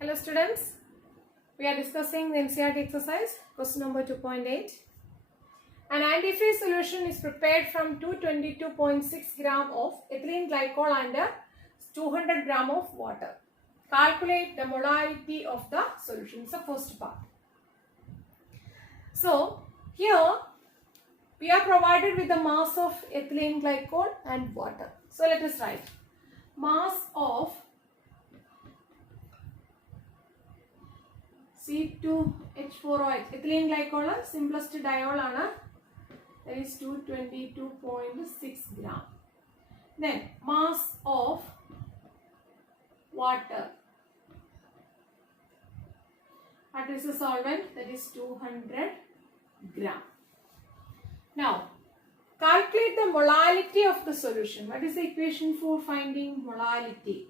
Hello students, we are discussing the NCERT exercise, question number 2.8. An antifreeze solution is prepared from 222.6 gram of ethylene glycol and 200 gram of water. Calculate the molarity of the solution. It's the first part. So, here we are provided with the mass of ethylene glycol and water. So, let us write mass of C2H4OH, ethylene glycol, simplest diol, that is 222.6 gram. Then mass of water, what is the solvent? That is 200 gram. Now, calculate the molality of the solution. What is the equation for finding molality?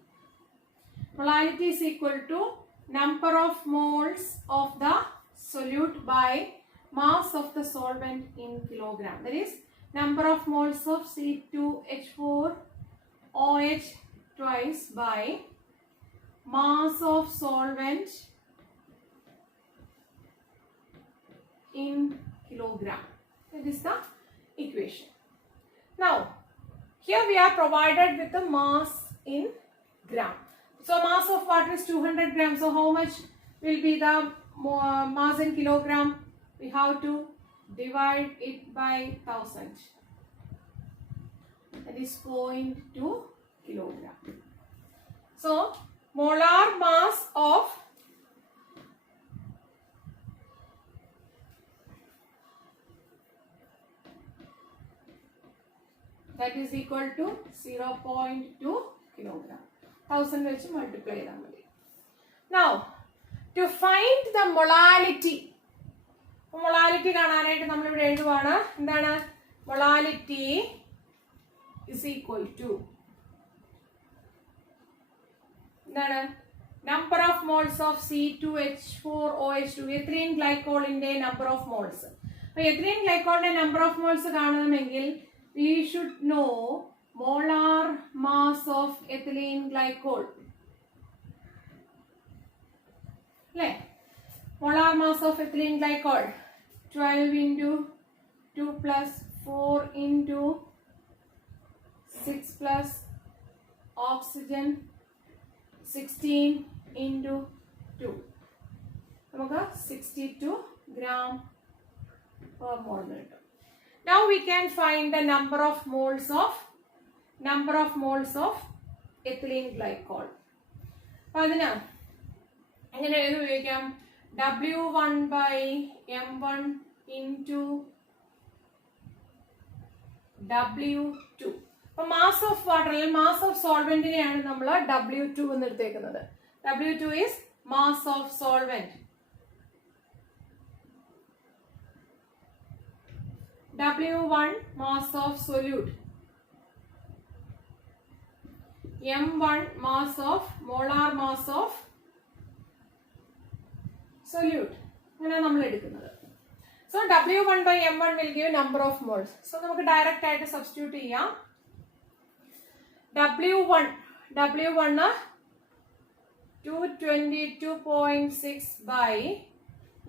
Molality is equal to number of moles of the solute by mass of the solvent in kilogram. That is number of moles of C2H4OH twice by mass of solvent in kilogram. That is the equation. Now, here we are provided with the mass in gram. So, mass of water is 200 grams. So, how much will be the mass in kilogram? We have to divide it by 1000. That is 0.2 kilogram. So, molar mass of that is equal to 0.2 kilogram. 1000 which multiply them. Now, to find the molality, molality molality is equal to number of moles of C2H4OH2, ethylene glycol in the number of moles. Ethylene glycol in number of moles, we should know molar mass of ethylene glycol. Molar mass of ethylene glycol 12 into 2 plus 4 into 6 plus oxygen 16 into 2. 62 gram per mole. Now we can find the number of moles of ethylene glycol. W1 by M1 into W2. Mass of water, mass of solvent is W2. W2 is mass of solvent. W1 mass of solute. M1 mass of molar mass of solute. So W1 by M1 will give number of moles. So we direct substitute here. W1 222.6 by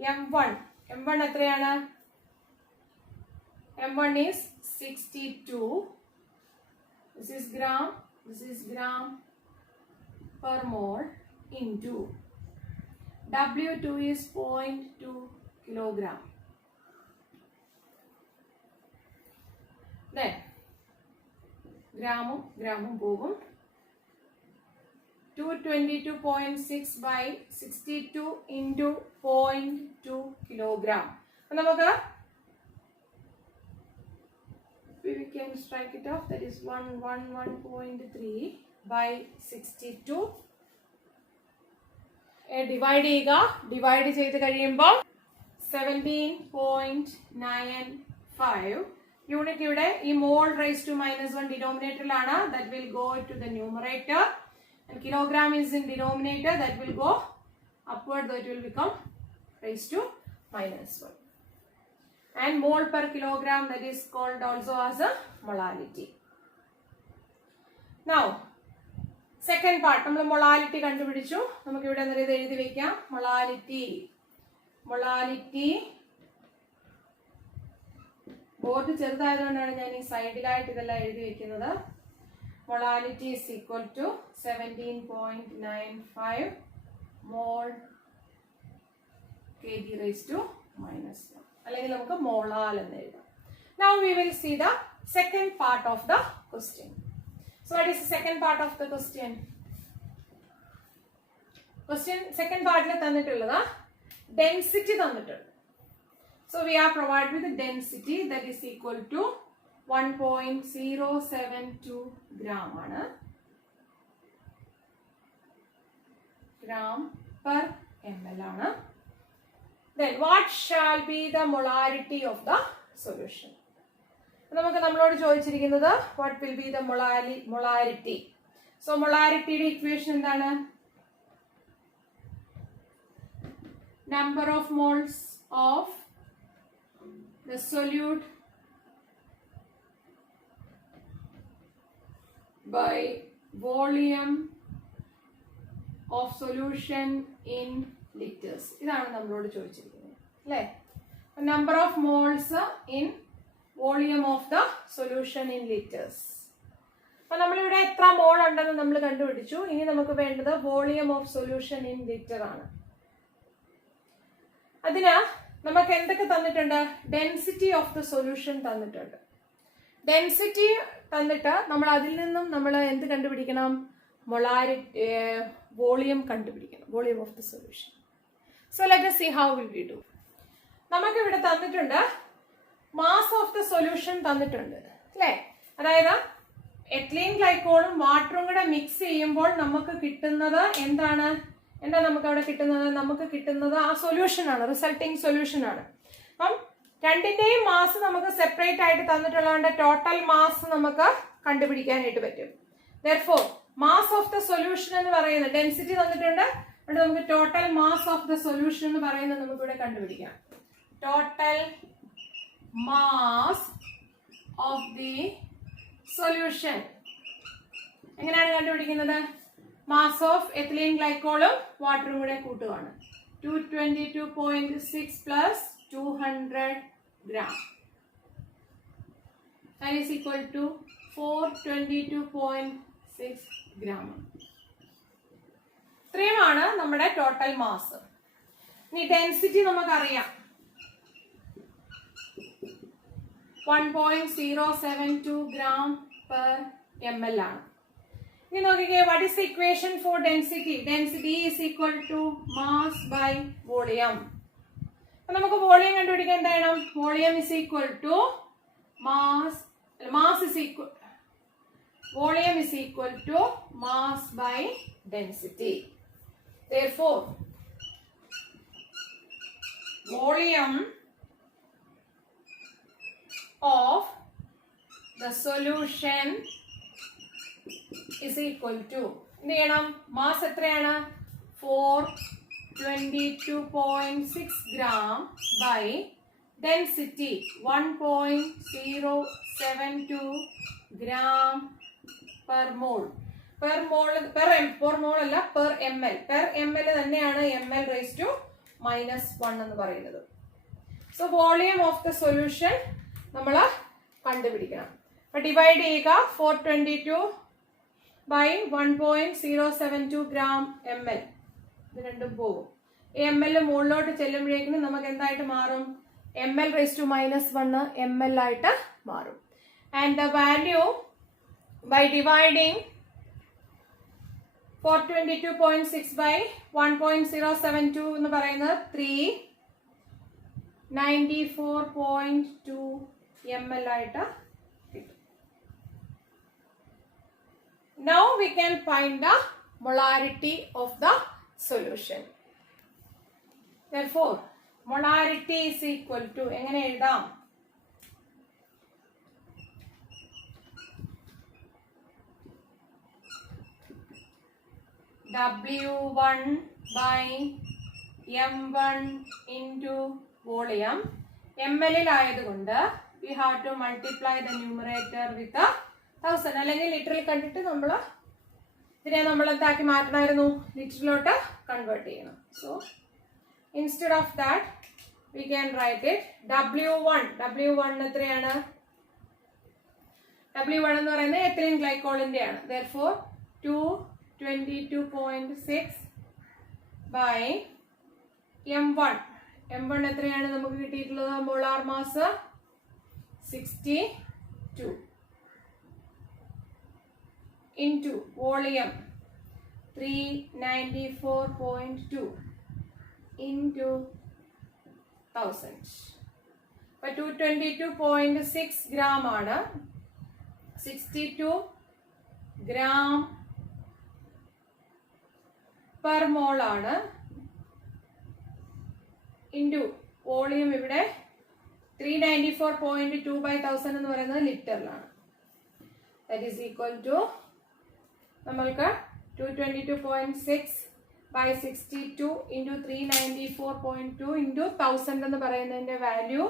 M1. M1 is 62. This is gram per mole into W2 is 0.2 kilogram. Then gram 222.6 by 62 into 0.2 kilogram. We can strike it off. That is 111.3 by 62. Divide 17.95 unit mole raised to minus 1 denominator that will go to the numerator, and kilogram is in denominator, that will go upward, that will become raised to minus 1. And mole per kilogram, that is called also as a molality. Now, second part നമ്മൾ molality കണ്ടുപിടിച്ചു. നമുക്ക് ഇവിടെ ഇത് എഴുതി വെക്കാം. Molality board ചെറുതായതുകൊണ്ടാണ് ഞാൻ ഈ സൈഡിലായിട്ട് ഇതെല്ലാം എഴുതി വെക്കുന്നത്. Molality is equal to 17.95 mole kg⁻⁻1, അല്ലെങ്കിൽ നമുക്ക് മോളാൽ എന്ന് എഴുതാം. Now we will see the second part of the question. So what is the second part of the question? Second part ൽ തന്നിട്ടുള്ളത് ഡെൻസിറ്റി തന്നിട്ടുണ്ട്. So we are provided with the density that is equal to 1.072 gram ആണ്, gram per ml ആണ്. Then what shall be the molarity of the solution? നമുക്ക് നമ്മളോട് ചോദിച്ചിരിക്കുന്നത് what will be the molarity. So molarityയുടെ equation എന്താണ്? Number of moles of the solute by volume of solution in liters. ഇതാണ് നമ്മളോട് ചോദിച്ചിരിക്കുന്നത് അല്ലേ? Number of moles in volume of the solution in litres. അപ്പൊ നമ്മളിവിടെ എത്ര മോൾ ഉണ്ടെന്ന് നമ്മൾ കണ്ടുപിടിച്ചു. ഇനി നമുക്ക് വേണ്ടത് volume of solution in litre ആണ്. അതിന് നമുക്ക് എന്തൊക്കെ തന്നിട്ടുണ്ട്? ഡെൻസിറ്റി ഓഫ് ദ സൊല്യൂഷൻ തന്നിട്ടുണ്ട്. ഡെൻസിറ്റി തന്നിട്ട് നമ്മൾ അതിൽ നിന്നും നമ്മൾ എന്ത് കണ്ടുപിടിക്കണം? മൊളാരിറ്റി വോളിയം കണ്ടുപിടിക്കണം, volume of the solution. So let us see how will we do. നമുക്ക് ഇവിടെ തന്നിട്ടുണ്ട് മാസ് ഓഫ് ദ സൊല്യൂഷൻ തന്നിട്ടുണ്ട് അല്ലേ? അതായത് എഥിലീൻ ഗ്ലൈക്കോളും വാട്ടറും കൂടെ മിക്സ് ചെയ്യുമ്പോൾ നമുക്ക് കിട്ടുന്നത് എന്താണ്? എന്താ നമുക്ക് അവിടെ കിട്ടുന്നത്? നമുക്ക് കിട്ടുന്നത് ആ സൊല്യൂഷൻ ആണ്, റിസൾട്ടിങ് സൊല്യൂഷൻ ആണ്. അപ്പം രണ്ടിന്റെയും മാസ് നമുക്ക് സെപ്പറേറ്റ് ആയിട്ട് തന്നിട്ടുള്ളതുകൊണ്ട് ടോട്ടൽ മാസ് നമുക്ക് കണ്ടുപിടിക്കാനായിട്ട് പറ്റും. Therefore mass of the solution എന്ന് പറയുന്നത് ഡെൻസിറ്റി തന്നിട്ടുണ്ട്, അതുകൊണ്ട് നമുക്ക് total mass of the solution എന്ന് പറയുന്നത് നമുക്ക് ഇവിടെ കണ്ടുപിടിക്കാം. Total mass of the solution എങ്ങനെയാണ് കണ്ടുപിടിക്കുന്നത്? മാസ് ഓഫ് എഥിലീൻ ഗ്ലൈക്കോളും വാട്ടറും കൂടെ കൂട്ടുകയാണ്. 222.6 plus 200 gram. That is equal to 422.6 gram. ഇത്രയുമാണ് നമ്മുടെ ടോട്ടൽ മാസ്. ഇനി ഡെൻസിറ്റി നമുക്കറിയാം 1.072 gram per ml ആണ്. ഇനി നോക്കിക്കേ, what is the equation for density? Density is equal to mass by volume. അപ്പൊ നമുക്ക് വോളിയം കണ്ടുപിടിക്കാൻ എന്ത് ചെയ്യണം? Volume is equal to mass is equal, volume is equal to mass by density. Therefore volume of the solution is equal to എന്ത് ചെയ്യണം? Mass എത്രയാണ്? 422.6 gram by density 1.072 gram per mole. Per mole അല്ല, per ml. Per ml തന്നെയാണ് ml⁻⁻1 എന്ന് പറയുന്നത്. So volume of the solution നമ്മൾ കണ്ടുപിടിക്കണം. അപ്പൊ ഡിവൈഡ് ചെയ്യുക 422 by 1.072 gram ml. ഇത് രണ്ടും പോകും. ml മുകളിലോട്ട് ചെല്ലുമ്പോഴേക്കും നമുക്ക് എന്തായിട്ട് മാറും? ml⁻⁻1 ml ആയിട്ട് മാറും. And the value by dividing 422.6 by 1.072 എന്ന് പറയുന്നത് 394.2 ml ആയിട്ട് കിട്ടും. Now we can find the molarity of the solution. Therefore molarity is equal to എങ്ങനെ എഴുതാം? W1 by M1 into volume. ml ആയതുകൊണ്ട് we have to multiply the numerator with 1000. അല്ലെങ്കിൽ ലിറ്ററിൽ കണ്ടിട്ട് നമ്മൾ ഇതിനെ നമ്മൾ എന്താക്കി മാറ്റണമായിരുന്നു, ലിറ്ററിലോട്ട് കൺവേർട്ട് ചെയ്യണം. So instead of that we can write it W1 എത്രയാണ്, W1 എന്ന് പറയുന്നത് എത്തിലീൻ ഗ്ലൈക്കോളിന്റെ ആണ്. therefore 222.6 by M1 എത്രയാണ് നമുക്ക് കിട്ടിയിട്ടുള്ളത്, molar mass 62 into volume 394.2 into 1000. അപ്പോൾ 222.6 ഗ്രാം ആണ്, 62 ഗ്രാം പെർ മോൾ ആണ്, ഇൻറ്റു വോളിയം ഇവിടെ 394.2 by 1000 എന്ന് പറയുന്നത് ലിറ്ററിലാണ്. ദാറ്റ് ഈസ് ഈക്വൽ ടു നമ്മൾക്ക് 222.6 by 62 into 394.2 into 1000 എന്ന് പറയുന്നതിന്റെ value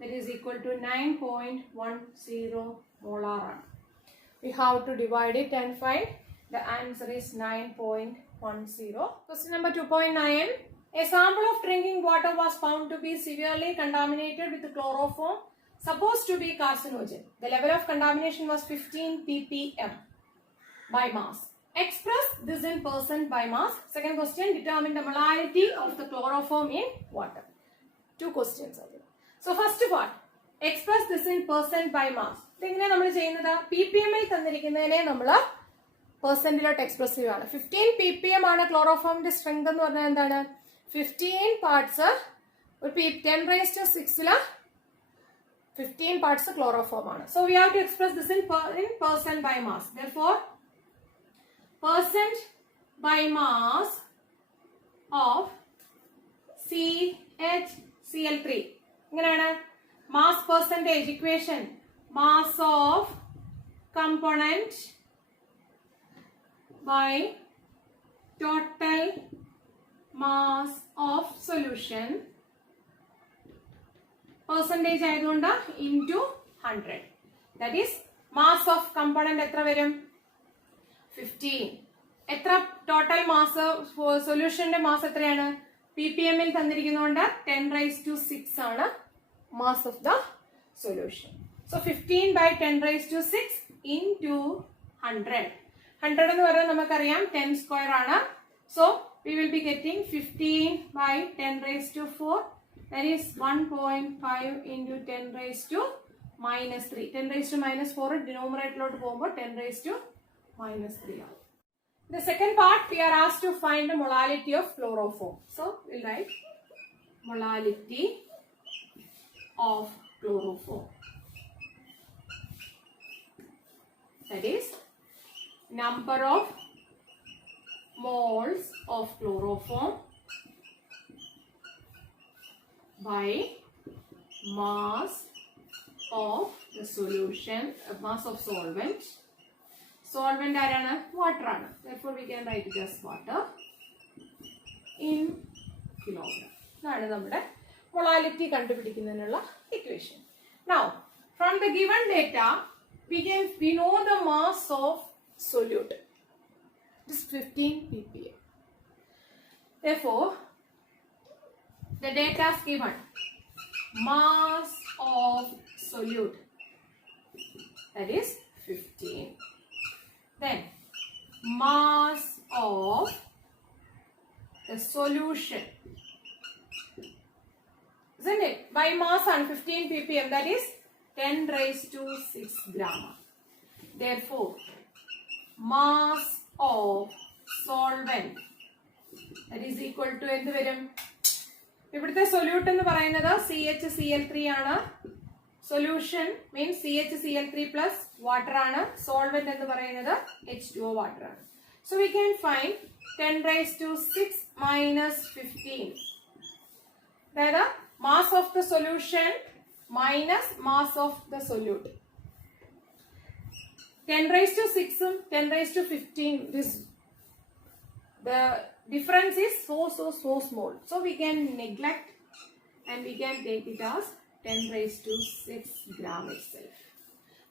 that is equal to 9.10 molar ആണ്. We have to divide it and find the answer is 9.10. Question number 2.9. A sample of drinking water was found to be severely contaminated with chloroform supposed to be carcinogen. The level of contamination was 15 ppm by mass. Express this in percent by mass. Second question, determine the molality of the chloroform in water. Two questions are there. So first of all, express this in percent by mass. ഇതെങ്ങനെ നമ്മൾ ചെയ്യുന്നത്, ppm ൽ തന്നിരിക്കുന്നതിനെ നമ്മൾ പെർസെന്റിലോട്ട് express ചെയ്യുകയാണ്. 15 ppm ആണ് ക്ലോറോഫോമിന്റെ strength എന്ന് പറഞ്ഞാൽ എന്താണ്, 15 പാർട്സ് ഒരു 10⁻⁶ 15 പാർട്സ് ക്ലോറോഫോം ആണ്. So we have to express this in percent by mass. Therefore percent by mass of CHCl3 ഇങ്ങനെയാണ് mass percentage equation, mass of component by total mass of solution, percentage ആയതുകൊണ്ട് into 100. that is mass of component എത്ര വരും, 15. എത്ര total mass, സൊല്യൂഷന്റെ mass എത്രയാണ്, ppm ൽ തന്നിരിക്കുന്നതുകൊണ്ട് 10⁻⁶ ആണ് mass of the solution. So 15 by 10⁻⁶ into 100. 100 എന്ന് പറയുന്നത് നമുക്കറിയാം 10 സ്ക്വയർ ആണ്. So we will be getting 15 by 10⁻⁴. that is 1.5 into 10⁻⁻3. 10⁻⁻4 ഡിനോമിനേറ്ററിലോട്ട് പോകുമ്പോൾ 10⁻⁻3 ആവും. The second part, we are asked to find the molality of chloroform. So we'll write molality of chloroform. That is number of moles of chloroform by mass of the solution, mass of solvent. Solvent ആരാണ്, water ആണ്. therefore we can write it as water in kilogram. ഇതാണ് നമ്മുടെ molality കണ്ടുപിടിക്കുന്നതിനുള്ള equation. Now from the given data we know the mass of solute. It is 15 ppm. therefore the data is given, mass of solute that is 15. Then mass of the solution, isn't it, by mass and 15 ppm, that is 10⁻⁶ gram. Therefore mass of solvent that is equal to എന്ത് വരും, ഇവിടുത്തെ solute എന്ന് പറയുന്നത് CHCl3 ആണ്. Solution means CHCl3 plus water ആണ്. Solvent എന്ന് പറയുന്നത് H2O water ആണ്. So we can find 10⁻⁶ minus 15, അതായത് mass of the solution minus mass of the solute. 10⁻⁶ ഉം 10⁻⁵, the difference is so small. So we can neglect and we can take it as 10⁻⁶ gram itself.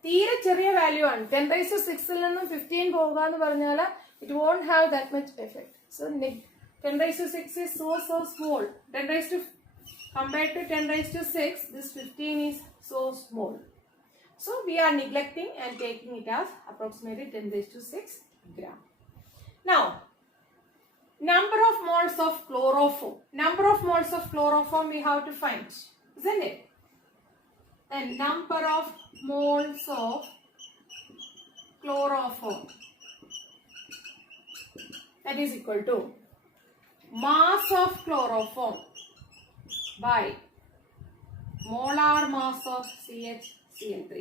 തീരെ ചെറിയ value ആണ്. 10⁻⁶ നിന്നും 15 പോകുക എന്ന് പറഞ്ഞാൽ it won't have that much effect. So 10 raised to 6 is so small. 10 raised to, compared to 10 raised to 6, this 15 is so small. So we are neglecting and taking it as approximately 10 raised to 6 gram. Now, number of moles of chloroform. Number of moles of chloroform we have to find, isn't it? And number of moles of chloroform, that is equal to mass of chloroform by molar mass of CHCl3.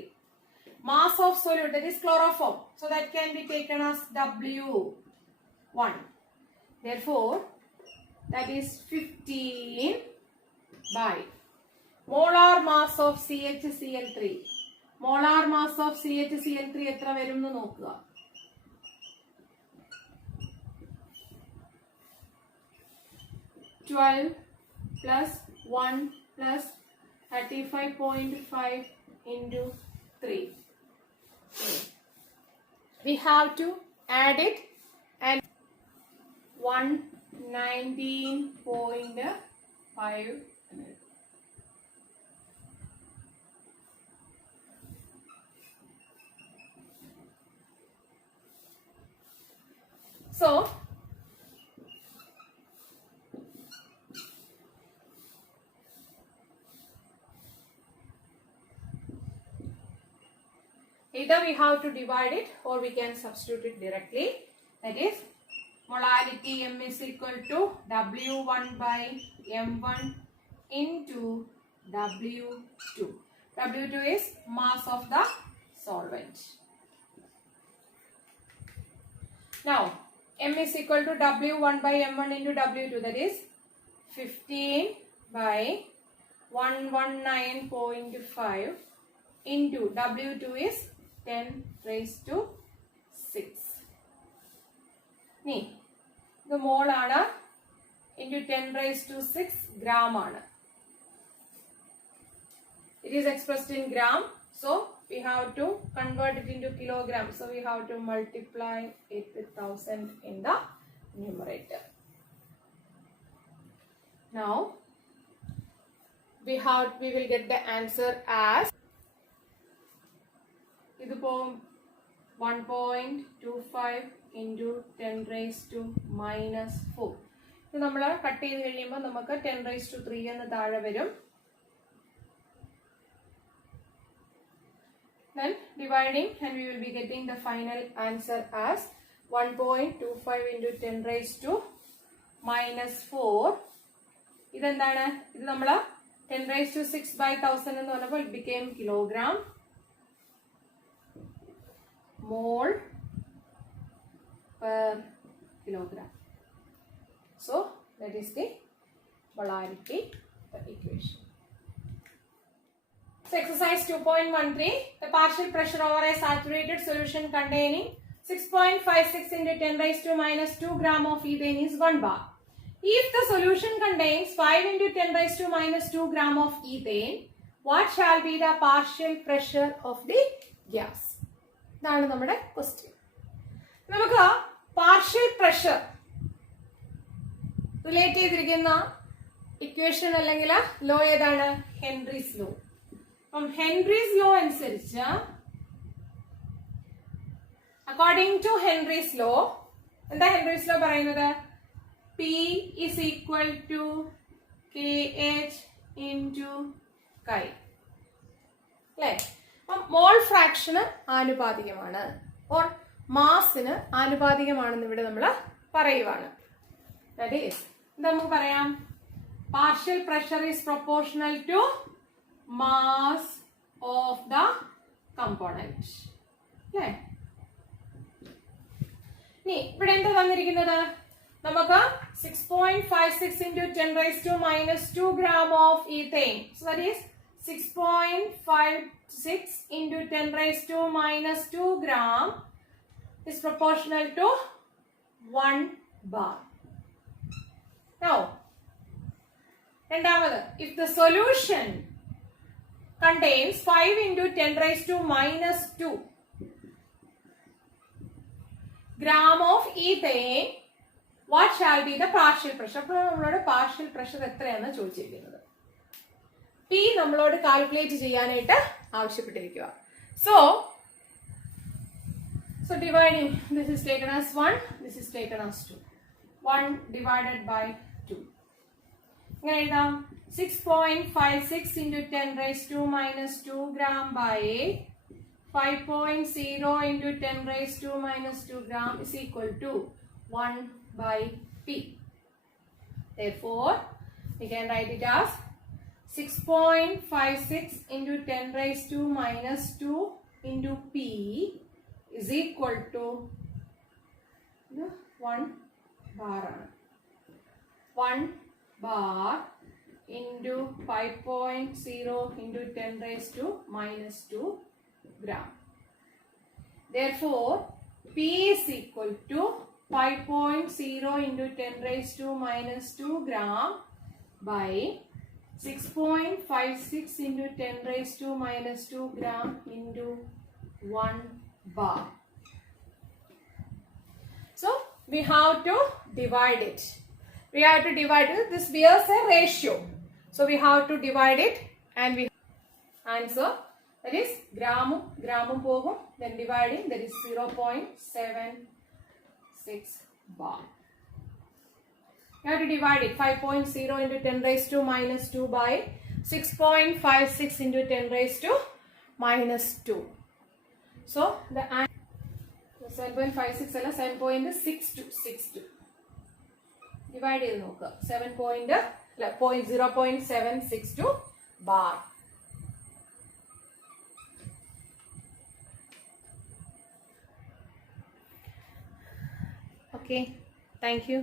Mass of solute, that is chloroform. So that can be taken as W1. Therefore, that is 15 by molar mass of CHCl3. Molar mass of CHCl3 എത്ര വരും എന്ന് നോക്കുക. (12 plus 1 plus 35.5 into 3. We have to add it and 119.5. So, either we have to divide it or we can substitute it directly. That is, molarity M is equal to W1 by M1 into W2. W2 is mass of the solvent. Now, M is equal to W1 by M1 into W2, that is 15 by 119.5 into W2 is 10 raised to 6. The mole ആണ് into 10 raised to 6 gram ആണ്. It is expressed in gram, so we have to convert it into kilogram. So we have to multiply it with 1000 in the numerator. Now we will get the answer as 1.25 into 10 raised to minus 4. ഇത് നമ്മൾ cut ചെയ്ത് കഴിയുമ്പോൾ നമുക്ക് 10 raised to 3 എന്ന് താഴെ വരും. Then dividing and we will be getting the final answer as 1.25 into 10 raised to minus 4. ഇതെന്താണ്? ഇത് നമ്മൾ 10 raised to 6 by 1000 എന്ന് പറഞ്ഞപ്പോൾ it became kilogram. Mole per kilogram. So that is the molarity equation. So exercise 2.13, the partial pressure over a saturated solution containing 6.56 into 10 raised to minus 2 gram of ethane is 1 bar. If the solution contains 5 into 10 raised to minus 2 gram of ethane, what shall be the partial pressure of the gas? That's our question. നമുക്ക് partial pressure relate ചെയ്തിരിക്കുന്ന equation അല്ലെങ്കിൽ law ഏതാണ്? Henry's law. Henry's law അനുസരിച്ച്, according to Henry's law, എന്താ Henry's law പറയുന്നത്? P is equal to KH into chi. അല്ലേ? മോൾ ഫ്രാക്ഷന് ആനുപാതികമാണ്, or മാസിന് ആനുപാതികമാണെന്ന് ഇവിടെ നമ്മൾ പറയുവാണ്. ദാറ്റ് ഈസ്, എന്താ നമുക്ക് പറയാം? Partial pressure is proportional to mass of the component. അല്ലേ? ഇനി ഇവിടെ എന്താ തന്നിരിക്കുന്നത്? നമുക്ക് 6.56 into 10 raised to minus 2 gram of ethane. So that is 6.56 into 10 raised to minus 2 gram is proportional to 1 bar. Now, രണ്ടാമത്, if the solution contains 5 into 10 raised to minus 2. gram of ethane, what shall be the partial pressure? അപ്പോൾ നമ്മളോട് partial pressure എത്രയാണെന്ന് ചോദിച്ചിരിക്കുന്നത്. P നമ്മളോട് calculate ചെയ്യാനായിട്ട് ആവശ്യപ്പെട്ടിരിക്കുക. So dividing, this is taken as 1, this is taken as 2. 1 divided by 2. ഇങ്ങനെ എഴുതാം 6.56 into 10 raised to minus 2 gram by 5.0 into 10 raised to minus 2 gram is equal to 1 by P. Therefore, we can write it as 6.56 into 10 raised to minus 2 into P is equal to 1 bar. 1 bar into 5.0 into 10 raised to minus 2 gram. Therefore, P is equal to 5.0 into 10 raised to minus 2 gram by 6.56 into 10 raised to minus 2 gram into 1 bar. So, we have to divide it. We have to divide it. This bears a ratio. So, we have to divide it and we answer. That is gramum pogum, then dividing, that is 0.76 bar. You have to divide it. 5.0 into 10 raised to minus 2 by 6.56 into 10 raised to minus 2. So, the answer 7.56 അല്ല 7.62. Divide ചെയ്ത് നോക്കുക 0.762 bar. Okay, thank you.